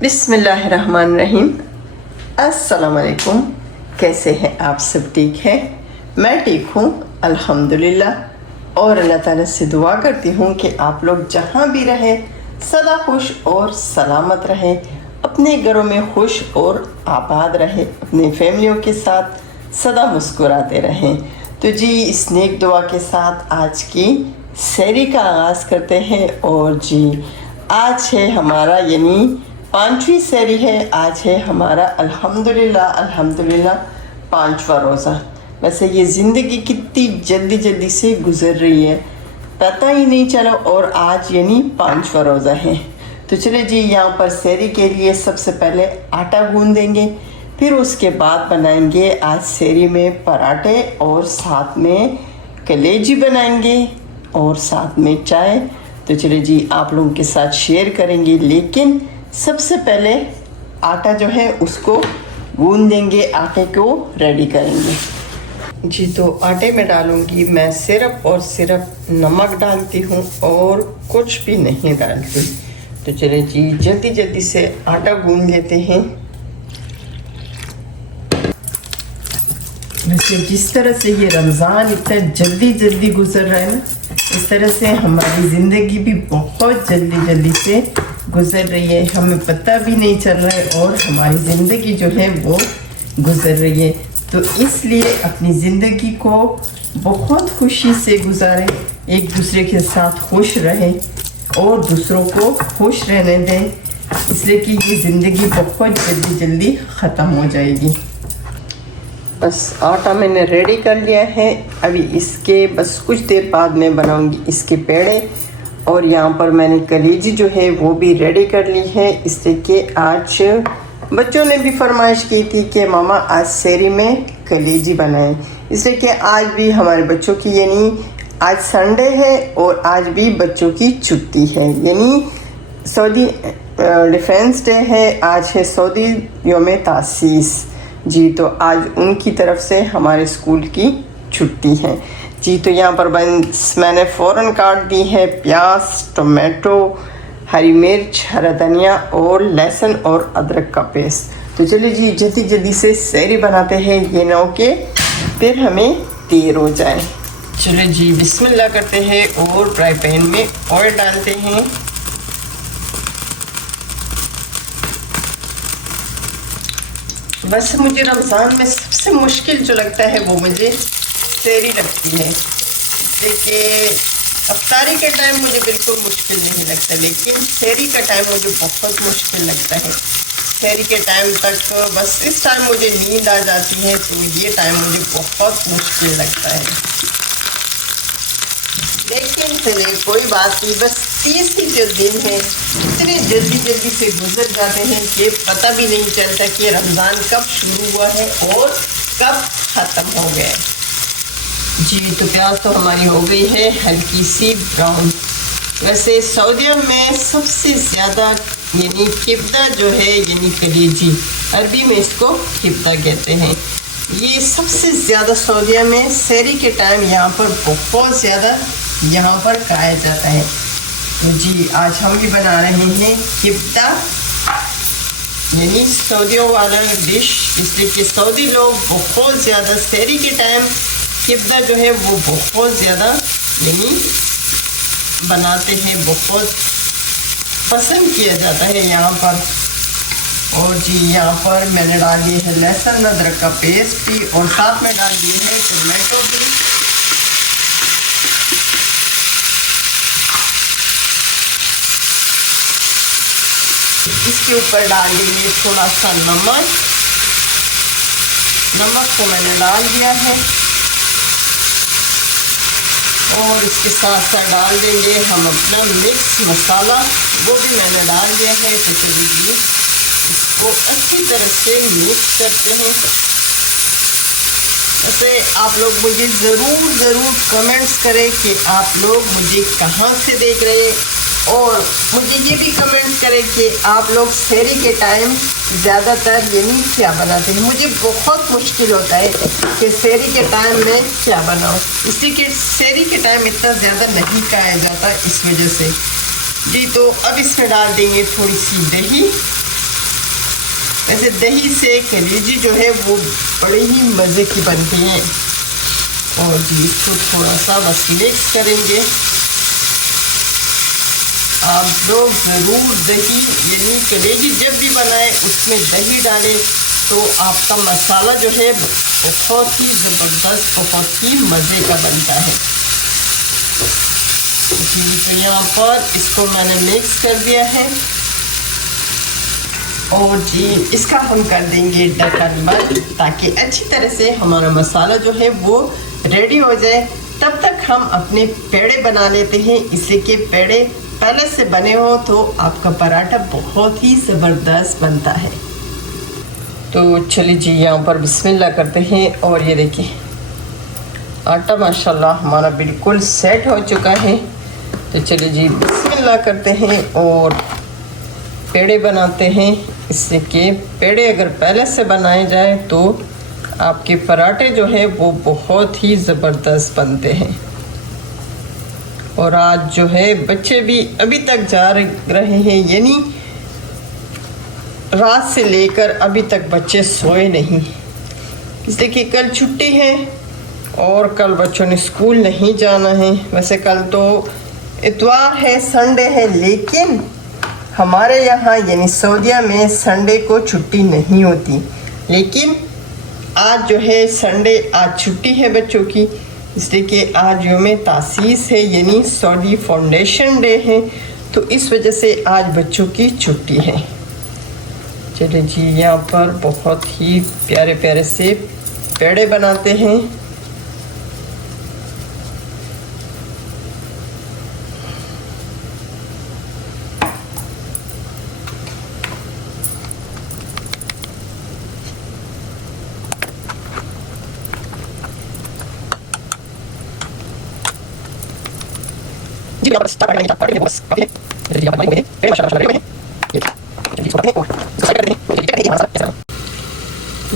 बिस्मिल्लाहिर्रहमानिर्रहीम। अस्सलाम वालेकुम। कैसे हैं आप सब? ठीक है, मैं ठीक हूँ अल्हम्दुलिल्लाह। और अल्लाह ताला से दुआ करती हूँ कि आप लोग जहाँ भी रहें सदा खुश और सलामत रहें, अपने घरों में खुश और आबाद रहें, अपने फैमिलियों के साथ सदा मुस्कुराते रहें। तो जी, इस नेक दुआ के साथ आज की सहरी का आगाज़ करते हैं। और जी, आज है हमारा यानी 5वीं सहरी है। आज है हमारा अल्हम्दुलिल्लाह 5वां रोज़ा। वैसे ये ज़िंदगी कितनी जल्दी जल्दी से गुज़र रही है, पता ही नहीं चला। और आज यानी 5वां रोज़ा है। तो चले जी, यहाँ पर सहरी के लिए सबसे पहले आटा गूँधेंगे, फिर उसके बाद बनाएंगे आज सहरी में पराठे और साथ में कलेजी बनाएंगे और साथ में चाय। तो चले जी, आप लोगों के साथ शेयर करेंगे, लेकिन सबसे पहले आटा जो है उसको गूंद देंगे, आटे को रेडी करेंगे जी। तो आटे में डालूंगी मैं सिरप, और सिर्फ नमक डालती हूँ और कुछ भी नहीं डालती। तो चले जी, जल्दी जल्दी से आटा गूंद लेते हैं। वैसे जिस तरह से ये रमज़ान इतना जल्दी जल्दी गुजर रहा है ना, इस तरह से हमारी ज़िंदगी भी बहुत जल्दी जल्दी से गुजर रही है, हमें पता भी नहीं चल रहा है और हमारी ज़िंदगी जो है वो गुजर रही है। तो इसलिए अपनी ज़िंदगी को बहुत खुशी से गुजारें, एक दूसरे के साथ खुश रहें और दूसरों को खुश रहने दें, इसलिए कि ये ज़िंदगी बहुत जल्दी जल्दी ख़त्म हो जाएगी। बस आटा मैंने रेडी कर लिया है। अभी इसके बस कुछ देर बाद मैं बनाऊंगी इसके पेड़े। और यहाँ पर मैंने कलेजी जो है वो भी रेडी कर ली है, इसलिए कि आज बच्चों ने भी फरमाइश की थी कि मामा आज सहरी में कलेजी बनाएं, इसलिए कि आज भी हमारे बच्चों की यानी आज संडे है और आज भी बच्चों की छुट्टी है, यानी सऊदी डिफेंस डे है। आज है सऊदी यौम तासीस जी। तो आज उनकी तरफ से हमारे स्कूल की छुट्टी है जी। तो यहाँ पर मैंने फ़ौरन काट दी है प्याज, टमाटो, हरी मिर्च, हरा धनिया और लहसुन और अदरक का पेस्ट। तो चलिए जी, जल्दी जल्दी से सहरी बनाते हैं, ये ना हो के फिर हमें देर हो जाए। चलिए जी, बिस्मिल्लाह करते हैं और फ्राई पैन में ऑयल डालते हैं। बस मुझे रमज़ान में सबसे मुश्किल जो लगता है वो मुझे सहरी लगती है, देखिए अफ्तारी के टाइम मुझे बिल्कुल मुश्किल नहीं लगता, लेकिन सहरी का टाइम मुझे बहुत मुश्किल लगता है। सहरी के टाइम तक बस इस टाइम मुझे नींद आ जाती है, तो ये टाइम मुझे बहुत मुश्किल लगता है। लेकिन चलिए कोई बात नहीं, बस 30 ही जो दिन है इतने जल्दी जल्दी से गुजर जाते हैं कि पता भी नहीं चलता कि रमज़ान कब शुरू हुआ है और कब ख़त्म हो गया जी। तो प्याज तो हमारी हो गई है हल्की सी ब्राउन। वैसे सऊदी में सबसे ज़्यादा यानी किब्दा जो है यानी कलेजी, अरबी में इसको किब्दा कहते हैं, ये सबसे ज़्यादा सऊदी में सहरी के टाइम यहाँ पर बहुत ज़्यादा यहाँ पर खाया जाता है। तो जी, आज हम भी बना रहे हैं किब्दा, यानी सऊदियों वाला डिश, इसलिए कि सऊदी लोग बहुत ज़्यादा सहरी के टाइम किब्दा जो है वो बहुत ज़्यादा यानी बनाते हैं, बहुत पसंद किया जाता है यहाँ पर। और जी, यहाँ पर मैंने डाल दिए है लहसुन अदरक का पेस्ट भी और साथ में डाल दिए है टमाटो भी। इसके ऊपर डाल देंगे थोड़ा सा नमक। नमक को मैंने डाल दिया है और इसके साथ साथ डाल देंगे हम अपना मिक्स मसाला, वो भी मैंने डाल दिया है। तो चलिए इसको अच्छी तरह से मिक्स करते हैं। वैसे आप लोग मुझे ज़रूर कमेंट्स करें कि आप लोग मुझे कहाँ से देख रहे हैं, और मुझे ये भी कमेंट्स करें कि आप लोग सहरी के टाइम ज़्यादातर यानी क्या बनाते हैं। मुझे बहुत मुश्किल होता है कि सहरी के टाइम में क्या बनाऊँ, इसलिए कि सहरी के टाइम इतना ज़्यादा नहीं खाया जाता, इस वजह से जी। तो अब इसमें डाल देंगे थोड़ी सी दही वैसे दही से कलेजी जो है वो बड़े ही मज़े की बनती हैं। और जी इसको थोड़ा सा बस मिक्स करेंगे। आप लोग ज़रूर दही यानी कलेजी जब भी बनाएं उसमें दही डालें तो आपका मसाला जो है बहुत ही ज़बरदस्त, बहुत ही मज़े का बनता है। जी तो यहाँ पर इसको मैंने मिक्स कर दिया है और जी इसका हम कर देंगे ढक्कन बंद ताकि अच्छी तरह से हमारा मसाला जो है वो रेडी हो जाए। तब तक हम अपने पेड़े बना लेते हैं, इसलिए कि पेड़े पहले से बने हो तो आपका पराठा बहुत ही ज़बरदस्त बनता है। तो चलिए जी यहाँ पर बिस्मिल्लाह करते हैं और ये देखिए आटा माशाल्लाह हमारा बिल्कुल सेट हो चुका है। तो चलिए जी बिस्मिल्लाह करते हैं और पेड़े बनाते हैं, इससे कि पेड़े अगर पहले से बनाए जाए तो आपके पराठे जो है वो बहुत ही ज़बरदस्त बनते हैं। और आज जो है बच्चे भी अभी तक जा रहे हैं, यानी रात से लेकर अभी तक बच्चे सोए नहीं, इसलिए कि कल छुट्टी है और कल बच्चों ने स्कूल नहीं जाना है। वैसे कल तो इतवार है, संडे है, लेकिन हमारे यहाँ यानी सऊदीया में संडे को छुट्टी नहीं होती। लेकिन आज जो है संडे, आज छुट्टी है बच्चों की, इसलिए कि आज यौम तासीस है यानी सऊदी फाउंडेशन डे है, तो इस वजह से आज बच्चों की छुट्टी है। चलिए जी यहाँ पर बहुत ही प्यारे प्यारे से पेड़े बनाते हैं।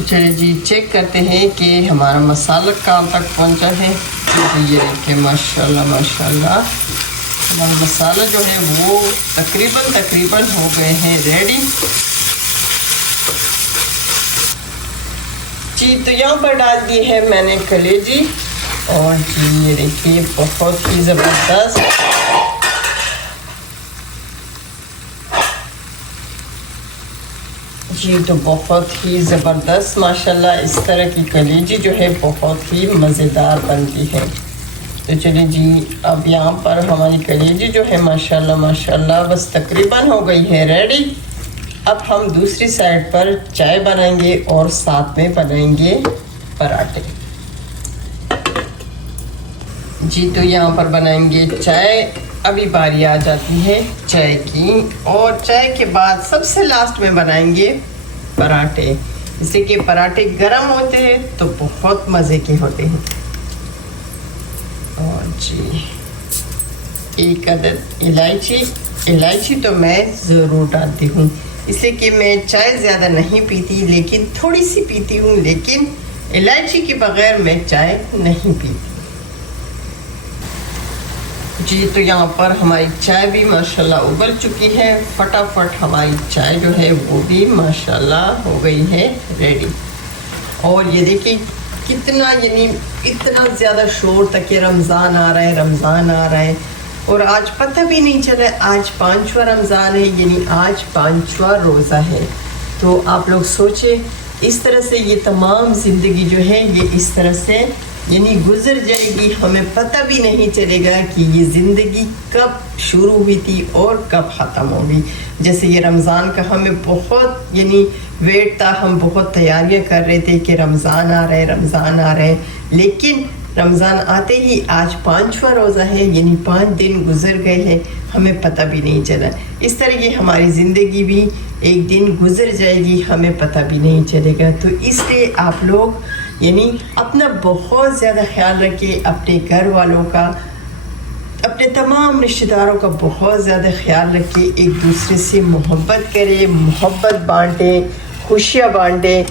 चलिए जी चेक करते हैं कि हमारा मसाला कहाँ तक पहुँचा है। ये देखिए माशाल्लाह माशाल्लाह हमारा मसाला जो है वो तकरीबन हो गए हैं रेडी। जी तो यहाँ पर डाल दी है मैंने कलेजी और जी ये देखिए बहुत ही ज़बरदस्त जी, तो बहुत ही ज़बरदस्त माशाल्लाह इस तरह की कलेजी जो है बहुत ही मज़ेदार बनती है। तो चलिए जी अब यहाँ पर हमारी कलेजी जो है माशाल्लाह माशाल्लाह बस तकरीबन हो गई है रेडी। अब हम दूसरी साइड पर चाय बनाएंगे और साथ में बनाएंगे पराठे। जी तो यहाँ पर बनाएंगे चाय। अभी बारी आ जाती है चाय की और चाय के बाद सबसे लास्ट में बनाएंगे पराठे, इसलिए कि पराठे गरम होते हैं तो बहुत मज़े के होते हैं। और जी एक अदद इलायची तो मैं ज़रूर डालती हूँ, इसलिए कि मैं चाय ज़्यादा नहीं पीती लेकिन थोड़ी सी पीती हूँ, लेकिन इलायची के बगैर मैं चाय नहीं पीती। जी तो यहाँ पर हमारी चाय भी माशाल्लाह उबल चुकी है, फटाफट हमारी चाय जो है वो भी माशाल्लाह हो गई है रेडी। और ये देखिए कितना यानी इतना ज़्यादा शोर तक कि रमज़ान आ रहा है और आज पता भी नहीं चला आज 5वां रमज़ान है, यानी आज 5वां रोज़ा है। तो आप लोग सोचे इस तरह से ये तमाम ज़िंदगी जो है ये इस तरह से यानी गुजर जाएगी, हमें पता भी नहीं चलेगा कि ये ज़िंदगी कब शुरू हुई थी और कब ख़त्म होगी। जैसे ये रमज़ान का हमें बहुत यानी वेट था, हम बहुत तैयारियां कर रहे थे कि रमज़ान आ रहा है, लेकिन रमज़ान आते ही आज 5वां रोज़ा है, यानी 5 दिन गुजर गए हैं, हमें पता भी नहीं चला। इस तरह की हमारी ज़िंदगी भी एक दिन गुजर जाएगी, हमें पता भी नहीं चलेगा। तो इसलिए आप लोग यानी अपना बहुत ज़्यादा ख्याल रखें, अपने घर वालों का, अपने तमाम रिश्तेदारों का बहुत ज़्यादा ख्याल रखें, एक दूसरे से मोहब्बत करें, मोहब्बत बांटें, खुशियाँ बांटें,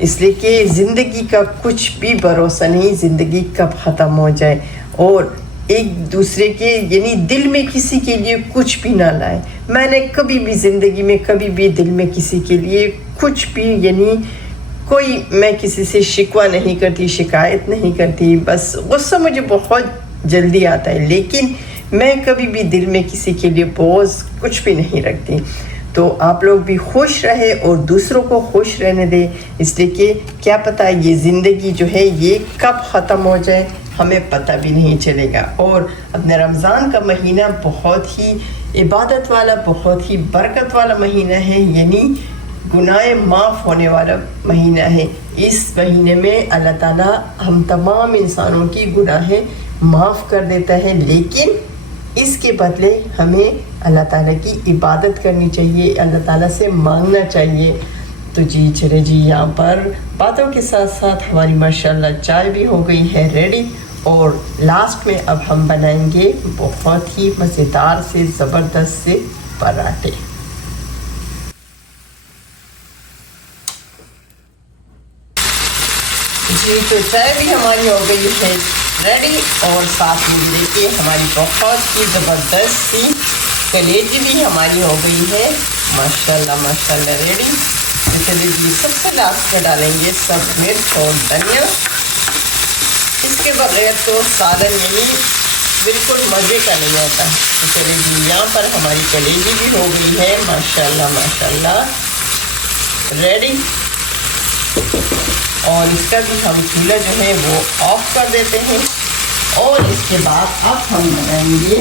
इसलिए कि ज़िंदगी का कुछ भी भरोसा नहीं, ज़िंदगी कब ख़त्म हो जाए। और एक दूसरे के यानी दिल में किसी के लिए कुछ भी ना लाए। मैंने कभी भी ज़िंदगी में कभी भी दिल में किसी के लिए कुछ भी यानी कोई मैं किसी से शिकवा नहीं करती, शिकायत नहीं करती। बस गुस्सा मुझे बहुत जल्दी आता है, लेकिन मैं कभी भी दिल में किसी के लिए बोझ कुछ भी नहीं रखती। तो आप लोग भी खुश रहे और दूसरों को खुश रहने दें, इसलिए कि क्या पता ये ज़िंदगी जो है ये कब ख़त्म हो जाए हमें पता भी नहीं चलेगा। और अपने रमज़ान का महीना बहुत ही इबादत वाला, बहुत ही बरकत वाला महीना है, यानी गुनाह माफ़ होने वाला महीना है। इस महीने में अल्लाह ताला हम तमाम इंसानों की गुनाहें माफ़ कर देता है, लेकिन इसके बदले हमें अल्लाह ताला की इबादत करनी चाहिए, अल्लाह ताला से मांगना चाहिए। तो जी चले जी, यहाँ पर बातों के साथ साथ हमारी माशाल्लाह चाय भी हो गई है रेडी। और लास्ट में अब हम बनाएंगे बहुत ही मज़ेदार से ज़बरदस्त से पराठे। जी तो चाय भी हमारी हो गई है रेडी और साथ में देखिए हमारी बहुत ही ज़बरदस्त सी कलेजी भी हमारी हो गई है माशाल्लाह माशाल्लाह रेडी। तो चलिए जी सबसे लास्ट में डालेंगे सब मिर्च और धनिया, इसके बगैर तो सालन यानी बिल्कुल मज़े का नहीं आता। तो चलिए जी यहाँ पर हमारी कलेजी भी हो गई है माशाल्लाह माशाल्लाह रेडी। और इसका भी हम चूल्हा जो है वो ऑफ कर देते हैं। और इसके बाद अब हम बनाएंगे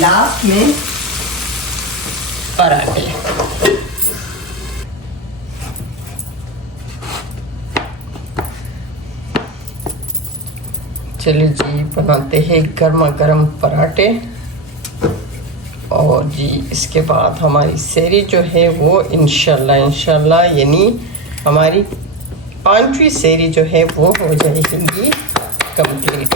लास्ट में पराठे। चलिए जी बनाते हैं गर्मा गर्म पराठे। और जी इसके बाद हमारी सेहरी जो है वो इंशाल्लाह यानी हमारी 5वीं सेहरी जो है वो हो जाएगी कंप्लीट।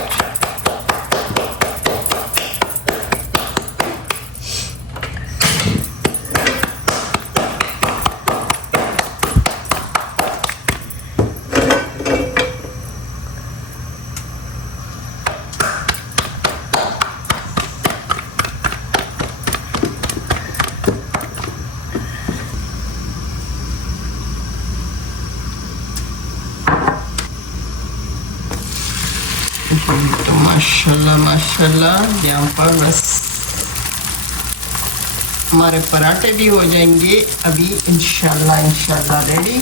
तो माशाल्लाह माशाल्लाह यहाँ पर बस हमारे पराठे भी हो जाएंगे अभी इंशाल्लाह रेडी।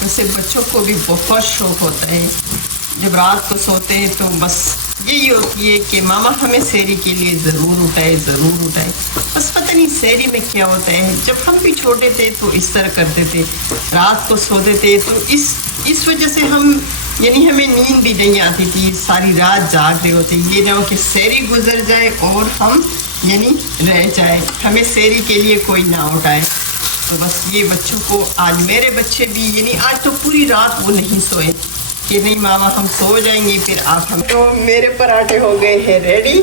वैसे बच्चों को भी बहुत शौक होता है, जब रात को सोते हैं तो बस यही होती है कि मामा हमें सेहरी के लिए ज़रूर उठाए ज़रूर उठाए। बस पता नहीं सेहरी में क्या होता है। जब हम भी छोटे थे तो इस तरह करते थे, रात को सोते थे तो इस वजह से हम यानी हमें नींद भी नहीं आती थी, सारी रात जाग रहे होते। ये ना हो कि सेहरी गुजर जाए और हम यानी रह जाए, हमें सेहरी के लिए कोई ना उठाए। तो बस ये बच्चों को, आज मेरे बच्चे भी यानी आज तो पूरी रात वो नहीं सोए कि नहीं मामा हम सो जाएंगे फिर आप हम। तो मेरे पराठे हो गए हैं रेडी,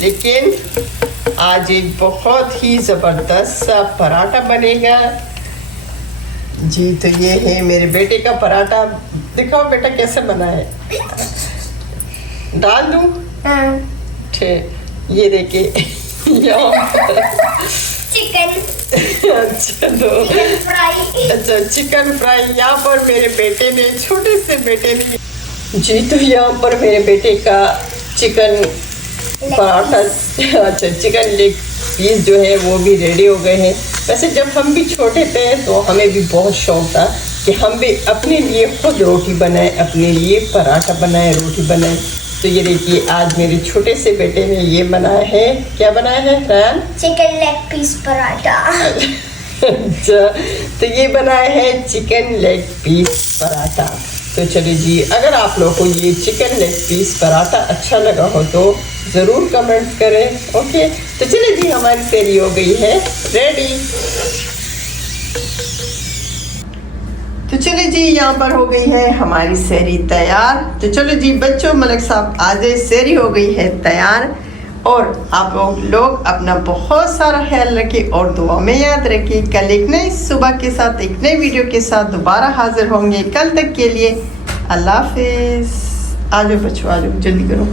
लेकिन आज एक बहुत ही ज़बरदस्त सा पराठा बनेगा जी। तो ये है मेरे बेटे का पराठा, दिखाओ बेटा कैसे बना है, डाल दूँ? ठीक, ये देखिए चिकन अच्छा चिकन फ्राई यहाँ पर मेरे बेटे ने, छोटे से बेटे ने जी। तो यहाँ पर मेरे बेटे का चिकन पराठा, अच्छा चिकन लेग पीस जो है वो भी रेडी हो गए हैं। वैसे जब हम भी छोटे थे तो हमें भी बहुत शौक था कि हम भी अपने लिए खुद रोटी बनाए, अपने लिए पराठा बनाए, रोटी बनाए। तो ये देखिए आज मेरे छोटे से बेटे ने ये बनाया है, क्या बनाया है रैन? Chicken leg piece paratha. अच्छा, तो ये बनाया है चिकन लेग पीस पराठा। तो चलिए जी, अगर आप लोगों को ये चिकन लेग पीस पराठा अच्छा लगा हो तो ज़रूर कमेंट करें। ओके, तो चलिए जी हमारी सेहरी हो गई है रेडी। तो चलो जी, यहाँ पर हो गई है हमारी सेहरी तैयार। तो चलो जी बच्चों, मलिक साहब आज सेहरी हो गई है तैयार। और आप लोग अपना बहुत सारा ख्याल रखें और दुआ में याद रखें। कल एक नई सुबह के साथ एक नई वीडियो के साथ दोबारा हाजिर होंगे। कल तक के लिए अल्लाह हाफिज़। आ जाओ बच्चों, आ जाओ, जल्दी करो।